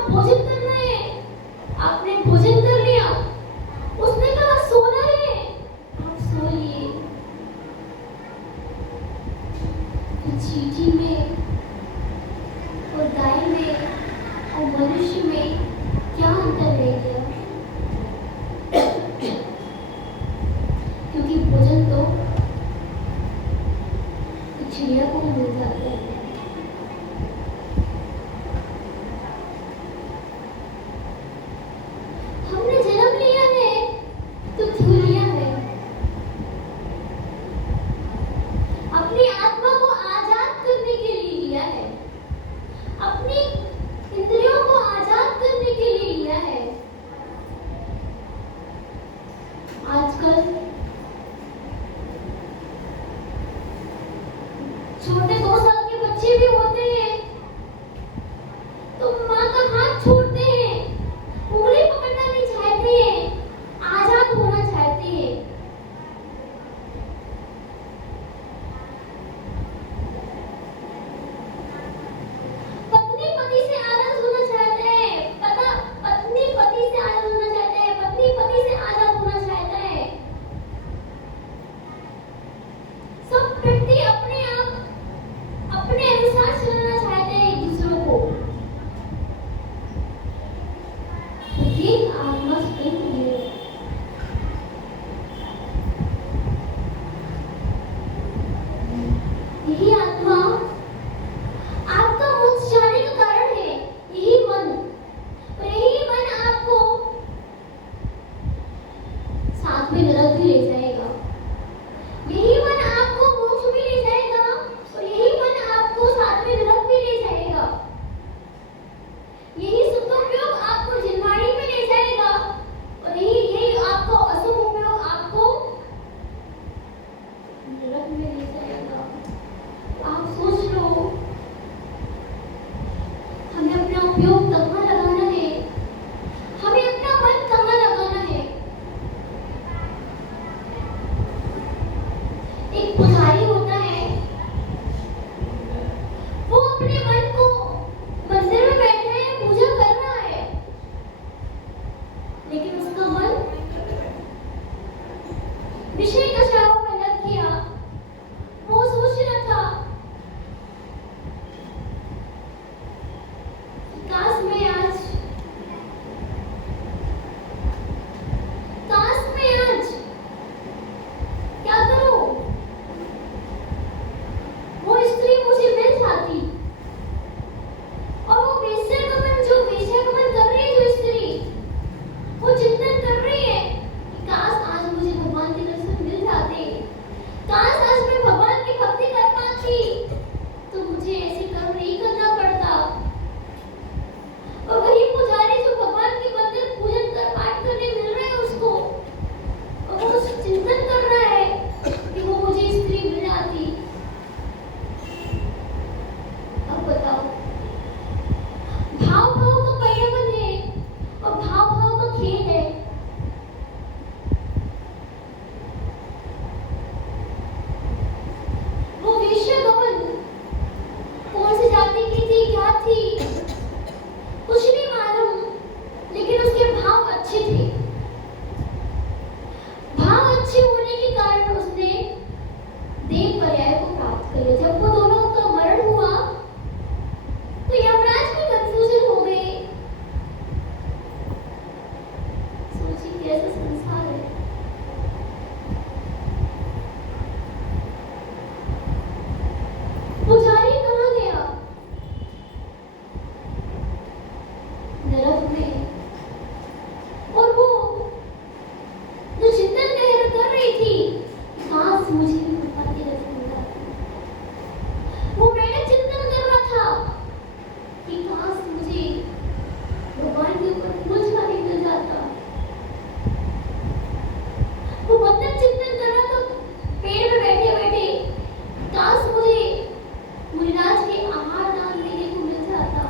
आप भोजन करना है। आपने भोजन कर लिया। उसने कहा सोना है, आप सो लिए। चींटी में और गाय में और मनुष्य में क्या अंतर रह गया? क्योंकि भोजन तो चिड़िया को मिल जाता है। हमने जन्म लिया है तो क्यों लिया है? अपनी आत्मा को आजाद करने के लिए लिया है। अपनी इंद्रियों को आजाद करने के लिए लिया है। आजकल छोटे 2 साल के बच्चे भी होते हैं तो माँ का हाथ छोड़ते हैं, उंगली पकड़ना नहीं चाहते हैं, आजाद होना चाहते हैं। पत्नी पति से आजाद होना चाहते हैं, पत्नी पति से आजाद होना चाहते हैं, पत्नी पति से आजाद होना चाहता है। सब व्यक्ति अपने आप अपने अनुसार चलना चाहते हैं एक दूसरों को। प्रत्येक आत्मा स्वतंत्र है। यही आत्मा आपका मोक्ष जाने का कारण है। यही मन, और यही मन आपको साथ में नरक भी ले जाएगा। यही मन आपको मोक्ष भी ले जाएगा और यही मन आपको साथ में नरक भी ले जाएगा। यही सुख उपयोग आपको जिनवाणी में ले जाएगा और यही आपको अशुभ उपयोग आपको नरक में ले जाएगा। आप सोच लो, हमें अपना उपयोग कहाँ लगाना है? हमें अपना मन कहाँ लगाना है? एक पुजारी होता है, वो अपने मन को मंदिर में बैठा है, पूजा कर रहा है, लेकिन उसका मन विषय कषायों में लग गया। वो सोच रहा था कि काश मैं आज क्या करूं? वो स्त्री मुझे मिल जाती। और वो वेश्यागमन कर रही है, जो स्त्री वो चिंतन कर रही है कि काश आज मुझे भगवान के दर्शन मिल जाते, काश आज मैं भगवान की भक्ति कर पाती तो मुझे ऐसे कर्म नहीं करना पड़ता। और वही पुजारी जो भगवान के मंदिर पूजन कर पाठ करने मिल रहे हैं उसको, और वो चिंतन कर रहा है कि वो मुझे स्त्री मिल जाती। अब बताओ, भाव भाव का परिणमन है और भाव भाव का खेल है। वो वेश्यागमन कौन सी जाति की थी, क्या थी, कुछ नहीं मालूम, लेकिन उसके भाव अच्छे थे। भाव अच्छे होने के कारण उसने देव पर्याय को प्राप्त कर लिया। जब वो दोनों का मरण हुआ तो यमराज भी कंफ्यूजन हो गए। सोचिए कैसा संसार है। पुजारी कहाँ गया? नरक में। और वो जो चिंतन कर रही थी, काश मुझे भी भगवान के दर्शन मिल जाते। वो मेरा चिंतन कर रहा था कि काश मुझे भगवान के ऊपर फूल चढ़ाने मिल जाता। वो बंधन चिंतन कर रहा था पेड़ में बैठे बैठे, काश मुझे मुनिराज के आहार दान लेने को मिल जाता।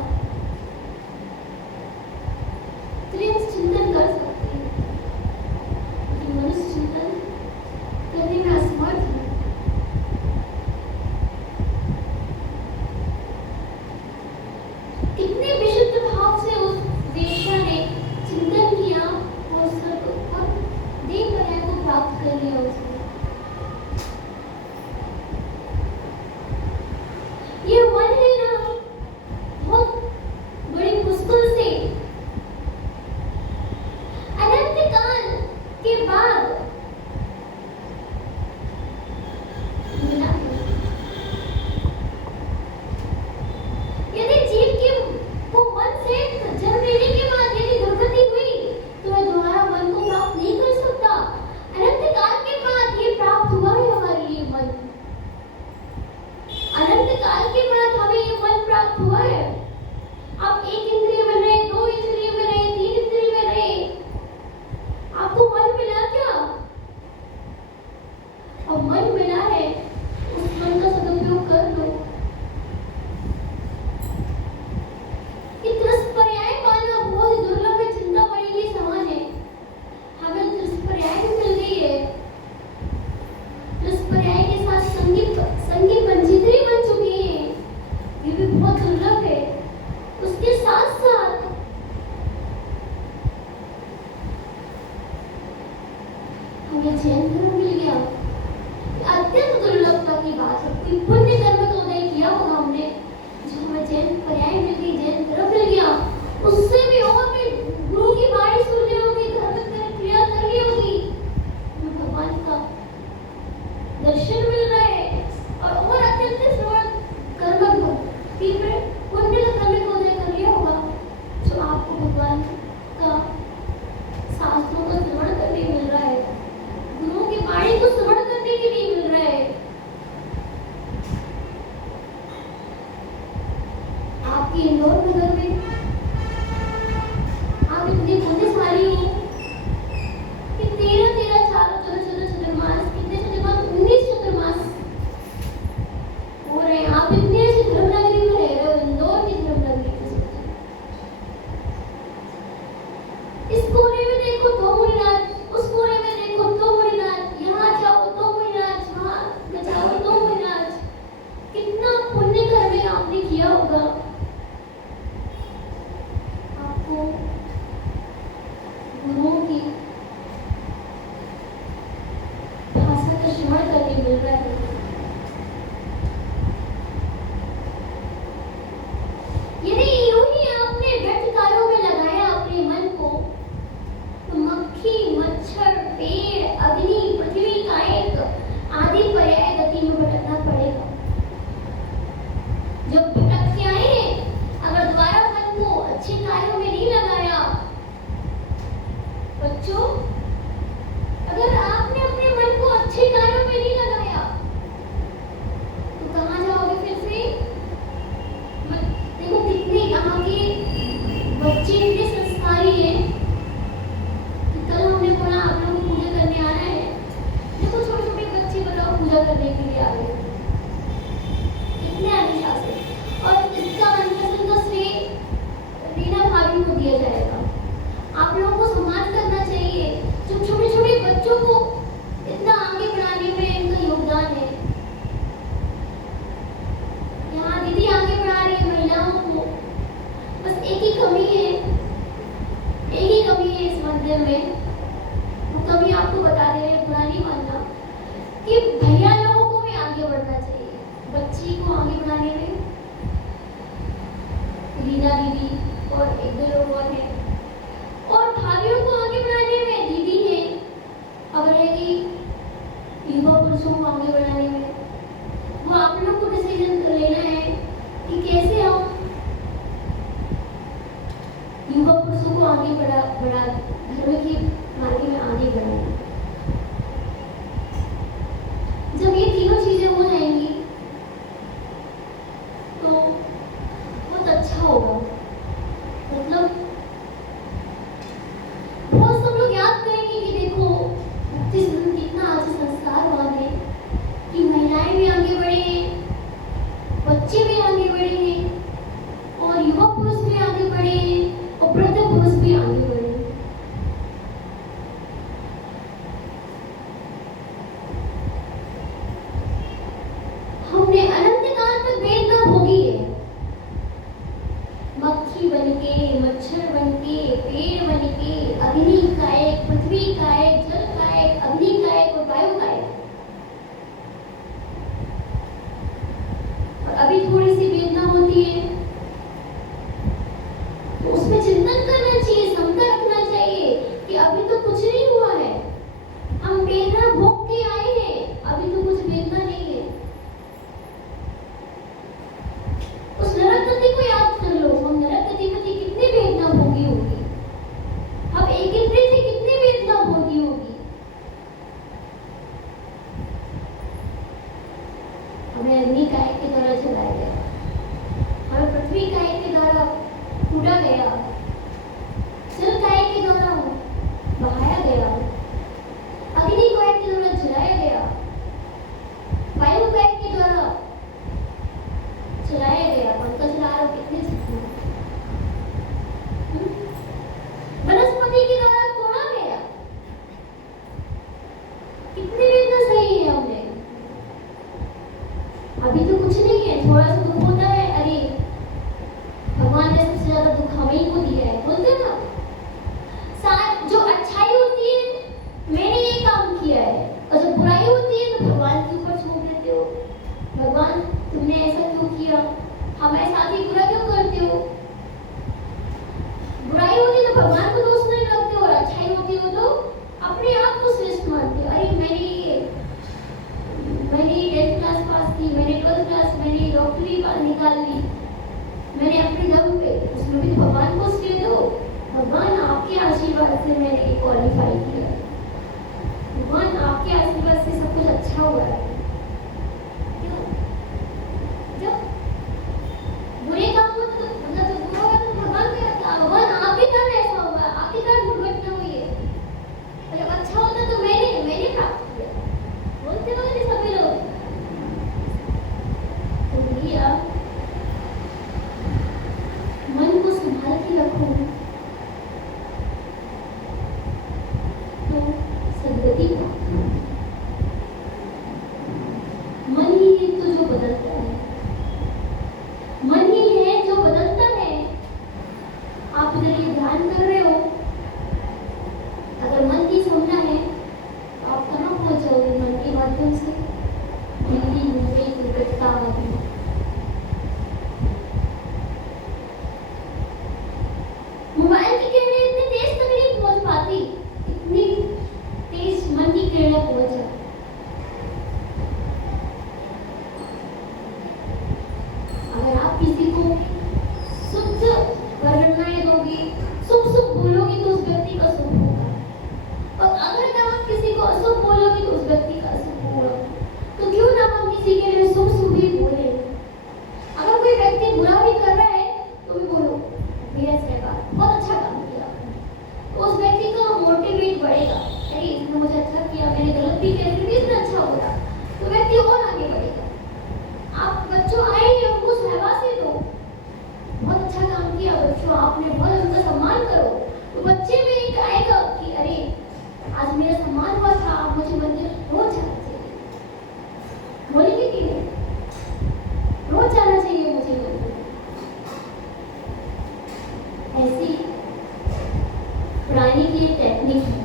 प्राप्त कर लिया उसने। ये मन है ना, बहुत बड़ी मुश्किल से अनंत काल के बाद मिला है। यदि जीव के वो मन से जन्म लेने के बाद यदि दुर्गति हुई तो वह दोबारा मन को प्राप्त नहीं कर सकता। अनंत काल के बाद ये प्राप्त हुआ है हमारे लिए मन। अनंत काल के बाद हमें ये मन प्राप्त हुआ है। आप एक इंद्रिय में रहे, दो इंद्रिय में रहे, तीन इंद्रिय में रहे, आपको मन मिला क्या? अब मन मिला है, उस मन का सदुपयोग कर लो। ये त्रिस्पर्याय पाना बहुत ही दुर्लभ है, चिंता पड़ेगी समाज है। हमें त्रिस्पर्याय भी मिल गई है। त्रिस्पर्याय के साथ संगी पंचेंद्रिय बन चुकी हैं, ये भी बहुत दुर्लभ है। उसके साथ साथ हमें जैन धर्म मिल गया। अत्यंत दुर्लभता की बात है। कोई पुण्य कर्म का उदय किया होगा हमने, जो हमें जैन पर्याय मिल गई, जैन धर्म मिल गया। उससे भी और भी गुरु की वाणी सुन ली होगी, धर्म क्रिया कर ली होगी, हमें भगवान का दर्शन मिल रहा है। और अत्यंत श्रवण कर्म भक्ति में पुण्य कर्म को उदय कर लिया होगा, जो आपको भगवान का शास्त्रों का श्रवण करने मिल रहा है, गुरुओं की वाणी को श्रवण करने के लिए मिल रहा है। आपकी इंदौर नगर में आप इतनी बुद्धिशाली हो कि 13 चतुर्मास, कितने चतुर्मास, 19 चतुर्मास हो रहे हैं। आप इतने ऐसे धर्मनगरी में रह रहे हो, इंदौर की धर्मनगरी में। इस कोने में देखो तो मुनिनाथ, उस कोने में देखो तो मुनिनाथ, यहाँ जाओ तो मुनिनाथ, वहाँ जाओ तो मुनिनाथ। कितना पुण्य कर्म आपने किया होगा। आपको गुरुओं की भाषा का श्रवण करने मिल रहा है। यदि यूं ही आपने व्यर्थ कार्यों में लगाया अपने मन को, तो मक्खी, मच्छर, पेड़, अग्नि, पृथ्वी, कायक आदि पर्याय गति में भटकना पड़ेगा। जब भटक के आए हैं, अगर दोबारा मन को अच्छे कार्यों में नहीं लगाया, बच्चों, अगर आपने अपने मन को अच्छे कार्यों में नहीं लगाया, तो कहाँ जाओगे फिर से? देखो कितने यहाँ के बच्चे इतने संस्कारी हैं कि कल हमने बोला आप लोग पूजा करने आना है। देखो छोटे छोटे बच्चे बताओ पूजा करने के लिए आ गए, इतने अनुशासित। और इसका अनुशासन का श्रेय रीना भाभी को दिया जाएगा। आप लोगों को सम्मान करना चाहिए, जो छोटे छोटे बच्चों को इतना आगे बढ़ाने में इनका योगदान है। यहाँ दीदी आगे बढ़ा रही है महिलाओं को। बस एक ही कमी है, एक ही कमी है इस मंदिर में। वो कमी आपको बता दे रहे हैं, बुरा नहीं मानना, कि भैया लोगों को भी आगे बढ़ना चाहिए। बच्ची को आगे बढ़ाने में रीना दीदी और एक दो लोग और हैं, और भाभियों को आगे बढ़ाने में दीदी है। अब रहेगी युवा पुरुषों को आगे बढ़ाने में। वो आप लोग को डिसीजन लेना है कि कैसे हम युवा पुरुषों को आगे बढ़ा धर्म के मार्ग में आगे बढ़ाएं। जब ये तीनों चीजें हो जाएंगी तो बहुत अच्छा होगा। मतलब बहुत सब लोग याद करेंगे कि देखो भक्ति सदन कितना अच्छे संस्कारवान है, कि महिलाएं भी आगे बढ़े हैं, बच्चे भी आगे बढ़े हैं, और युवा पुरुष भी आगे बढ़े हैं, और वृद्ध पुरुष भी आगे बढ़े हैं। हमने अनंत काल तक वेदना भोगी है। मक्खी बनके, मच्छर बनके, पेड़ बनके, अग्नि कायक, पृथ्वी कायक, जल कायक, अग्नि तो कुछ नहीं हुआ है, हम वेदना भोग के आए हैं, अभी तो कुछ वेदना नहीं है। उस नरक गति को याद कर लो, हम नरक गति में कितनी वेदना भोगी होगी, हम एक ही से कितनी वेदना भोगी होगी। हमें अग्नि काय के द्वारा जलाया गया, हमें पृथ्वी काय के द्वारा कूदा गया, जल काय के द्वारा बहाया गया, अग्नि काय के द्वारा जलाया गया, वायु काय के द्वारा चलाया गया। पंखा चला रहा कितने सीखना, वनस्पति के द्वारा तोड़ा गया, कितनी वेदना सही है हमने। अभी तो कुछ नहीं है, थोड़ा सा दुख होता है, अरे भगवान ने सबसे ज्यादा दुख हमें ही को दिया है, बोलते ना। साथ जो अच्छाई होती है मैंने ये काम किया है, और जब बुराई होती है तो भगवान के ऊपर छोड़ देते हो, भगवान तुमने ऐसा क्यों किया, हमारे साथ ही बुरा क्यों करते हो। बुराई होती तो भगवान को दोष नहीं लगते, और अच्छाई होती हो तो अपने आप को श्रेष्ठ मानते हो। अरे मैंने 10th क्लास पास की, मैंने 12th क्लास, मैंने डॉक्टरी निकाल ली, मैंने अपने दम पे, उसमें भी भगवान को श्रेय दो। भगवान आपके आशीर्वाद से मैंने क्वालिफाई किया, भगवान आपके आशीर्वाद से सब कुछ अच्छा हुआ है। जब बुरे काम होते तो भगवान कहता, भगवान आपके कारण ऐसा हुआ, आपके कारण दुर्घटना हुई है, और जब अच्छा होता तो मैंने प्राप्त किया, बोलते हो नहीं सभी लोग। तो भैया मन को संभाल के रखो तो सदगति प्राप्त होगी। मन ही है तो जो बदलता है, मन ही है जो बदलता है। आप इधर ये ध्यान कर रहे हो, अगर मन की समझना है तो आप कहाँ पहुंच जाओगे, मन के माध्यम से दिल्ली, मुंबई, कोलकाता आदि। मोबाइल की किरणें इतनी तेज तक नहीं पहुंच पाती, इतनी तेज मन की किरणें पहुंच जाती। अगर आप किसी को शुद्ध वर्णनाएं दोगे, शुभ शुभ बोलोगे तो उस व्यक्ति का शुभ होगा, और अगर आप किसी को अशुभ बोलोगे तो उस व्यक्ति का अशुभ होगा। तो क्यों ना हम किसी के लिए शुभ शुभ ही बोले। अगर कोई व्यक्ति बुरा भी कर रहा है तो भी बोलो भैया बहुत अच्छा काम किया, तो उस व्यक्ति का मोटिवेट बढ़ेगा, अरे इसने मुझे अच्छा किया, मैंने गलत भी किया फिर भी इतना अच्छा हो रहा, तो व्यक्ति और आगे बढ़ेगा। आप बच्चों आए हैं उनको शाबाशी दो, बहुत अच्छा काम किया बच्चों आपने, बहुत उनका सम्मान करो, तो बच्चे में एक आएगा कि अरे आज मेरा सम्मान हुआ था, आप मुझे मंदिर रोज जाना चाहिए, बोलेंगे कि नहीं, रोज जाना चाहिए मुझे मंदिर। ऐसी पुरानी की टेक्निक है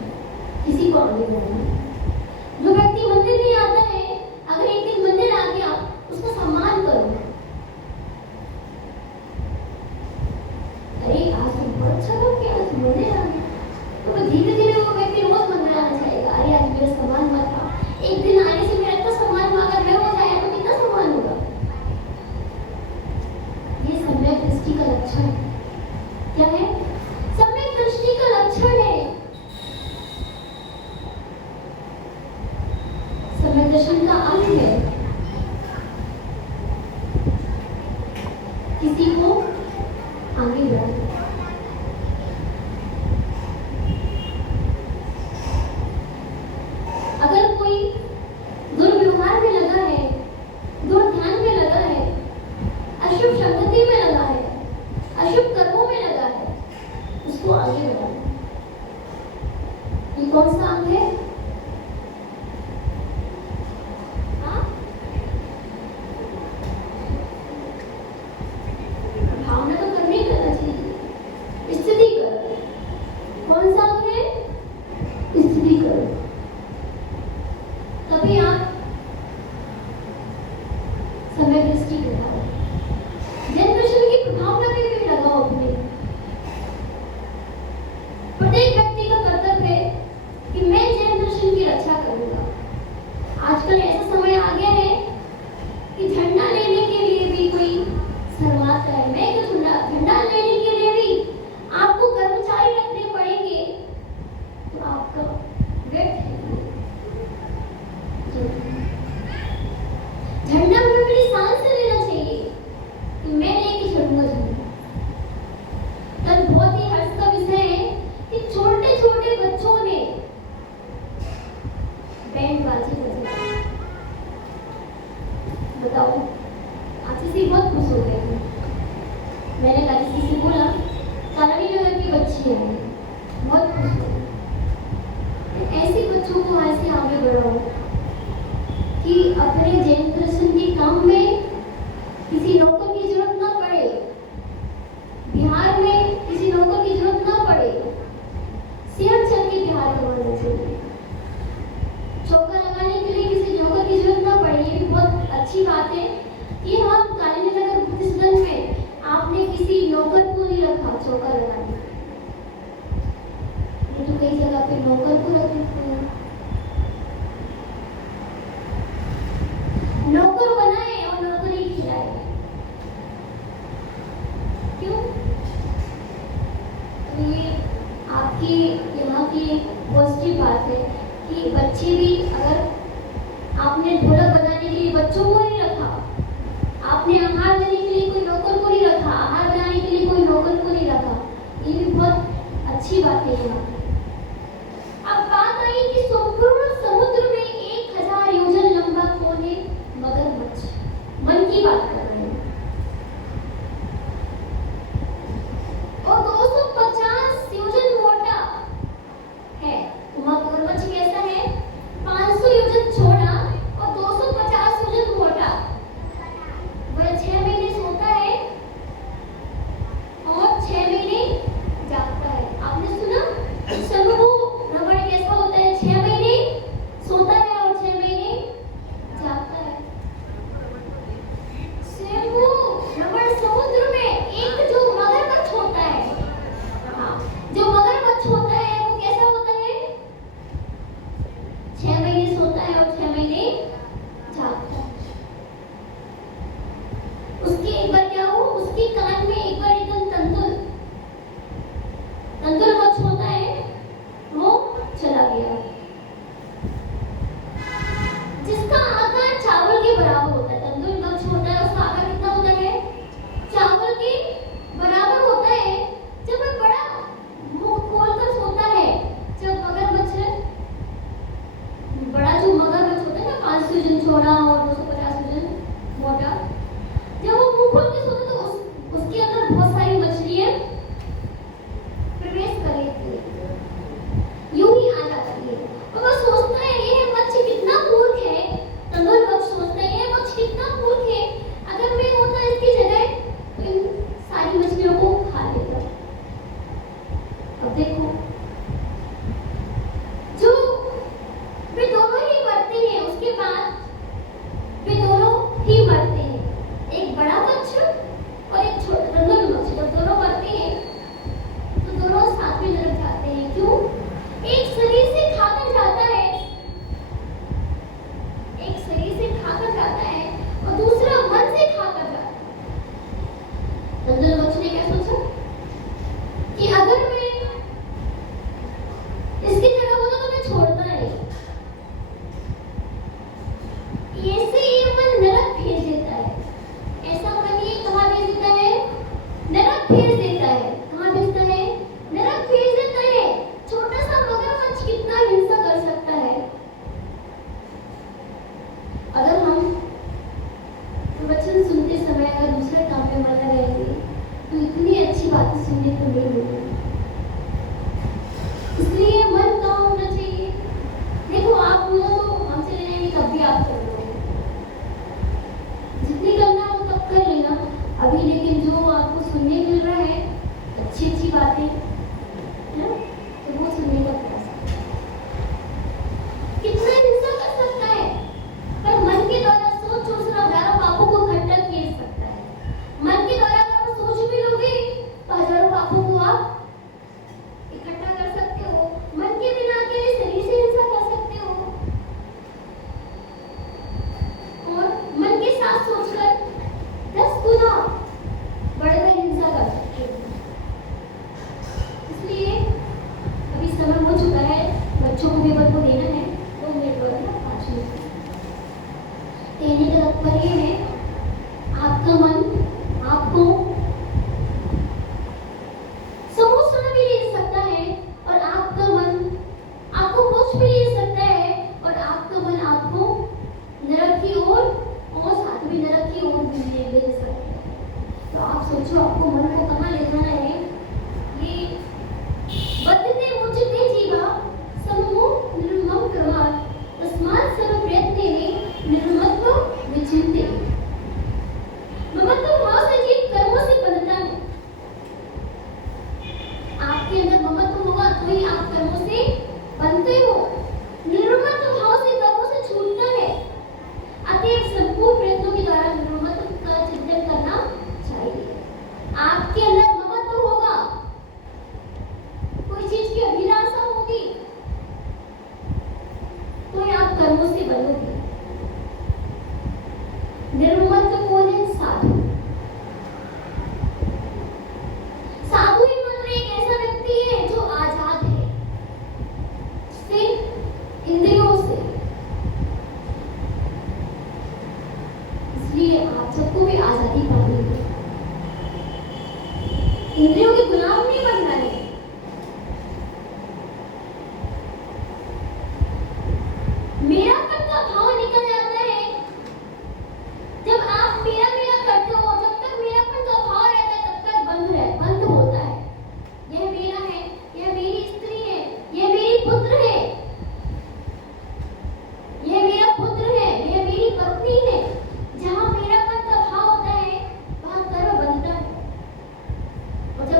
किसी को आगे बढ़ाना। जो व्यक्ति मंदिर नहीं आता है, अगर एक दिन मंदिर आ गया उसका सम्मान करो, अरे आज तो बहुत अच्छा काम किया, आज मंदिर आ गया, तो धीरे धीरे वो व्यक्ति रोज मंदिर आना चाहेगा। अरे आज मेरा सम्मान हुआ था, एक दिन आने से मेरा इतना सम्मान हुआ, अगर मैं रोज आया तो कितना सम्मान होगा। ये सम्यक दृष्टि का लक्षण है। क्या है? सम्यक दृष्टि का लक्षण है। सम्यक दर्शन का अंग है किसी को आगे बढ़ाना। अगर कोई दुर्व्यवहार में लगा है, दुर्ध्यान में लगा है, अशुभ संगति में लगा है, अशुभ कर्मों में लगा है, उसको आगे बढ़ाना। ये कौन सा अंग है? भावना तो करनी करना चाहिए। स्थिति करो। कौन सा अंग है? स्थिति करो। तभी आप समय दृष्टि लगाओ, जनरेशन की प्रभावना में भी लगाओ अपने। प्रत्येक व्यक्ति का कर्तव्य है रखा चौका लगाने, नहीं तो कई जगह पे नौकर को रख देते हैं। नौकर बनाए और नौकरी खिलाए, क्यों? तो ये आपकी यहाँ की पॉजिटिव बात है कि बच्चे भी, अगर आपने ढोलक बजाने के लिए बच्चों को नहीं रखा, आपने आहार देने के लिए कोई नौकर को नहीं रखा, आहार बनाने के लिए कोई नौकर को नहीं रखा, ये भी बहुत अच्छी बात है यहाँ। अब बात आई कि संपूर्ण समुद्र में 1000 योजन लंबा कौन है? मगरमच्छ। मन की बात कर रहे हैं। और 250 योजन मोटा है। मगरमच्छ कैसा है? 500 योजन चौड़ा और 250 योजन मोटा। वह 6 महीने सोता है और 6 महीने जागता है। आपने सुना? शंभू रबड़ कैसा होता है? 6 महीने सोता है और 6 महीने जागता है। शंभू रबड़ समुद्र में एक जो मगरमच्छ होता है, हाँ, जो मगरमच्छ होता है वो कैसा होता है? 6 महीने सोता है और 6 महीने जागता है। उसके एक बार क्या हुआ? उसके कान में एक बार एकदम तंतुल मच्छ होता है, वो चला गया, जिसका आकार चावल के बराबर होता है। तंतुल मच्छ होता है, उसका आकार कितना होता है? चावल के बराबर होता है। जब वह बड़ा मुंह खोलकर सोता है, जब मगरमच्छ, बड़ा जो मगरमच्छ होता है ना, 500 योजन चौड़ा और 250 योजन मोटा, जब वो मुंह खोल के सोता है तो उसके अंदर बहुत सारी मछलियां प्रवेश कर लेती है, यूं ही आ जाती है। और वो सोचता है ये मच्छी कितना मूर्ख है, तंदुल मच्छ सोचता है ये मच्छी कितना मूर्ख है, अगर मैं होता इसकी जगह तो इन सारी मछलियों को खा लेता। अब देखो, जो वे दोनों ही मरते हैं, उसके बाद वे दोनों ही मरते हैं, एक बड़ा मच्छ और एक छोटा तंदुल मच्छ। जब दोनों मरते हैं तो दोनों साथ में नरक जाते हैं। क्यों? एक शरीर से खाकर जाता है, एक शरीर से खाकर जाता है और दूसरा मन से खाकर जाता है। तंदुल मच्छ ने क्या सोचा कि अगर मैं इसकी जगह होता तो मैं छोड़ता नहीं। ऐसे ये मन नरक भेज देता है। ऐसा मन ये कहाँ भेज देता है? नरक भेज देता है। कहाँ भेजता है? नरक भेज देता है। छोटा सा मगरमच्छ कितना हिंसा कर सकता है? अगर हम वचन सुनते समय अगर दूसरे काम में मन रहेंगे तो इतनी अच्छी बातें सुनने को नहीं मिलेगी। इसलिए मन कहाँ होना चाहिए? देखो, आप बोलो तो हमसे ले लेंगे, तब भी आप कर लो, जितनी करना हो तब कर लेना अभी। लेकिन जो आपको सुनने मिल रहा है अच्छी अच्छी बातें ना, तो वो सुनने का प्रयास करें। कितना हिंसा कर सकता है, पर मन के द्वारा सोच सोचना हजारों पापों को इकट्ठा कर सकता है। मन के द्वारा अगर आप सोच भी लोगे तो हजारों पापों को आप इकट्ठा कर सकते हो। मन के बिना अकेले शरीर से हिंसा कर सकते हो और मन के साथ सोचकर 10 गुना बढ़कर हिंसा कर सकते हो। इसलिए अभी समय हो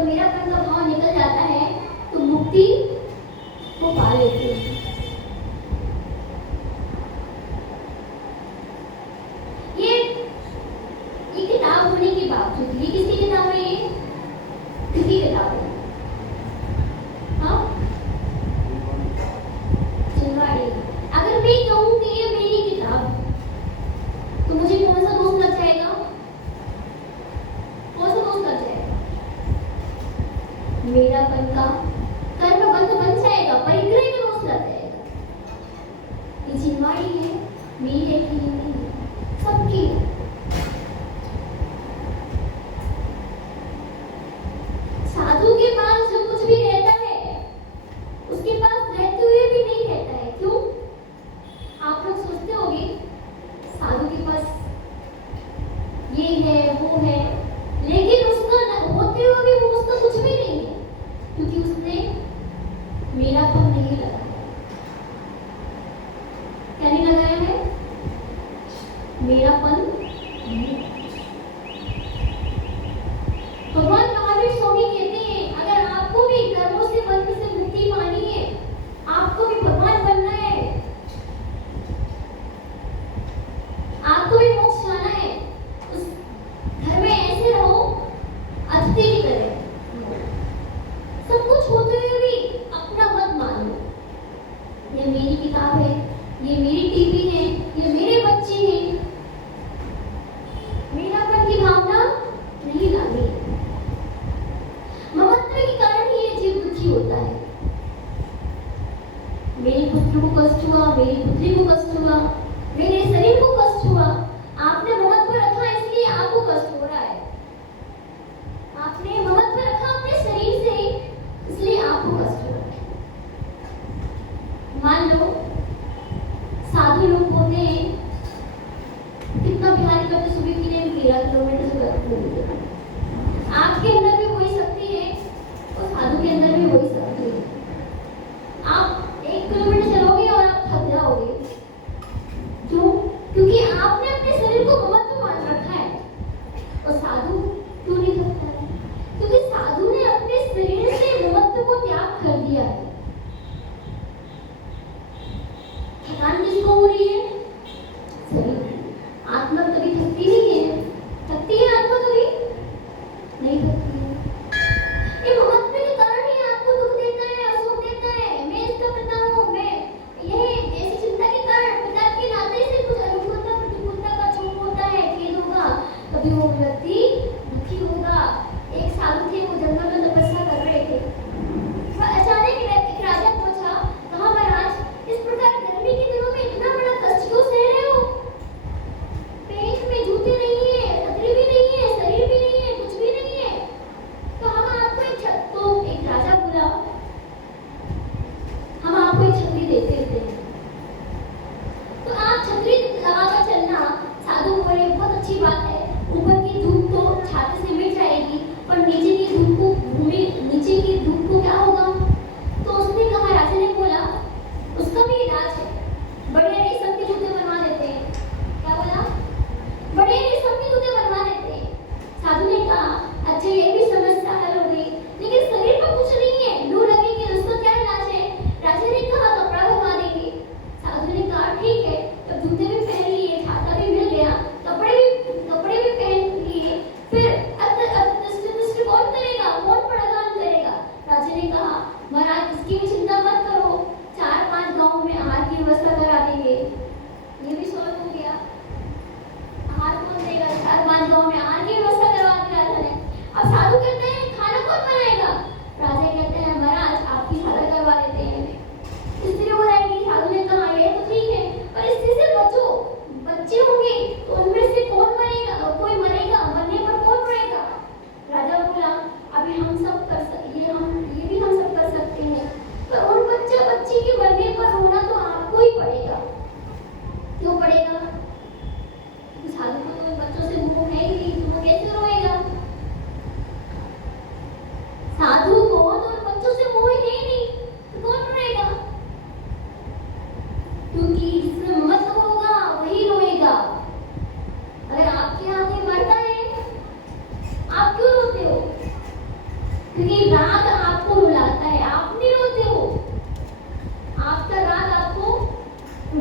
जब मेरापन का भाव निकल जाता है तो मुक्ति को पा लेते हैं। ये किताब होने के बावजूद, ये किसकी किताब है? ये किसकी किताब है? हाँ, चिंगारी। अगर मैं कहूँ कि ये मेरी किताब, तो मुझे कौन सा दोस्त लग जाएगा? कौन सा दोस्त लग जाएगा? मेरापन का कर्मबंध बन जाएगा, परिग्रह का दोस्त लग जाएगा। ये चिंगारी है, मेरी है कि नहीं है? सबकी। साधु के पास जो कुछ भी रहता है, उसके पास रहते हुए भी नहीं रहता है। क्यों? आप लोग सोचते होंगे साधु के पास ये है वो है, लेकिन उसका होते हुए भी वो उसका कुछ भी नहीं है, क्योंकि उसने मेरापन नहीं लगाया। क्या नहीं लगाया है? मेरापन नहीं। भगवान महावीर स्वामी कहते हैं, अगर आपको भी कर्मों से बंध से मुक्ति पानी है, आपको भी भगवान बनना है, आपको भी मोक्ष जाना है, उस घर में ऐसे रहो अतिथि की तरह। सब कुछ होते हुए भी अपना मत मानो। ये मेरी किताब है, ये मेरी टीवी है, ये मेरे बच्चे हैं। मेरापन की भावना नहीं लानी। ममत्व के कारण ही ये जीव दुखी होता है। मेरे पुत्र को कष्ट हुआ, मेरी पुत्री को कष्ट हुआ, मेरे शरीर को कष्ट हुआ। आपने ममत्व रखा इसलिए आपको कष्ट हो रहा है। आपने ममत्व रखा अपने शरीर से इसलिए आपको कष्ट हो रहा है। मान लो साधु लोग होते हैं, कितना बिहारी करते सुबह के लिए 13 किलोमीटर से करते हैं। आपके अंदर भी वही शक्ति है और साधु के अंदर भी वही शक्ति है। आप 1 किलोमीटर चलोगे और आप थक जाओगे। क्यों?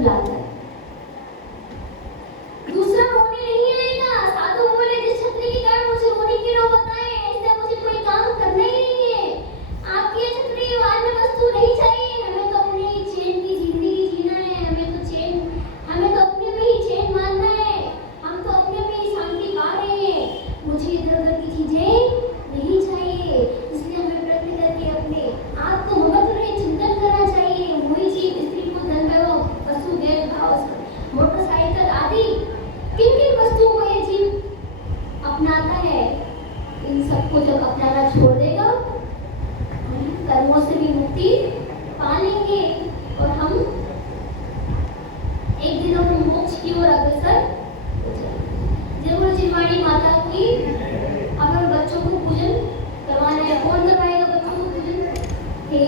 बुलाता है। दूसरा रोने नहीं आएगा। साधु बोले जिस छतरी के कारण मुझे रोने की नौबत आए, इससे मुझे कोई काम करना ही नहीं है। आपकी ये छतरी वाले वस्तु नहीं चाहिए, हमें तो अपनी चैन की जिंदगी जीना है, हमें तो अपने में ही चैन मानना है, हम तो अपने में ही शांति पा रहे हैं। मुझे इधर उधर की चीजें नहीं चाहिए, इसलिए हमें प्रयत्न करके अपने आत्म महत्व में चिंतन करना चाहिए। वही चीज स्त्री को धन वैभव वस्तु देह भाव मोटरसाइकिल आदि किन किन वस्तुओं को ये जीव अपनाता है, इन सबको जब अपनाना छोड़ देगा हम कर्मों से भी मुक्ति पा लेंगे और हम एक दिन हम मोक्ष की ओर अग्रसर हो जाएंगे। जरूर जिनवाणी माता की अगर बच्चों को पूजन करवाना है, कौन करवाएगा बच्चों को पूजन? हे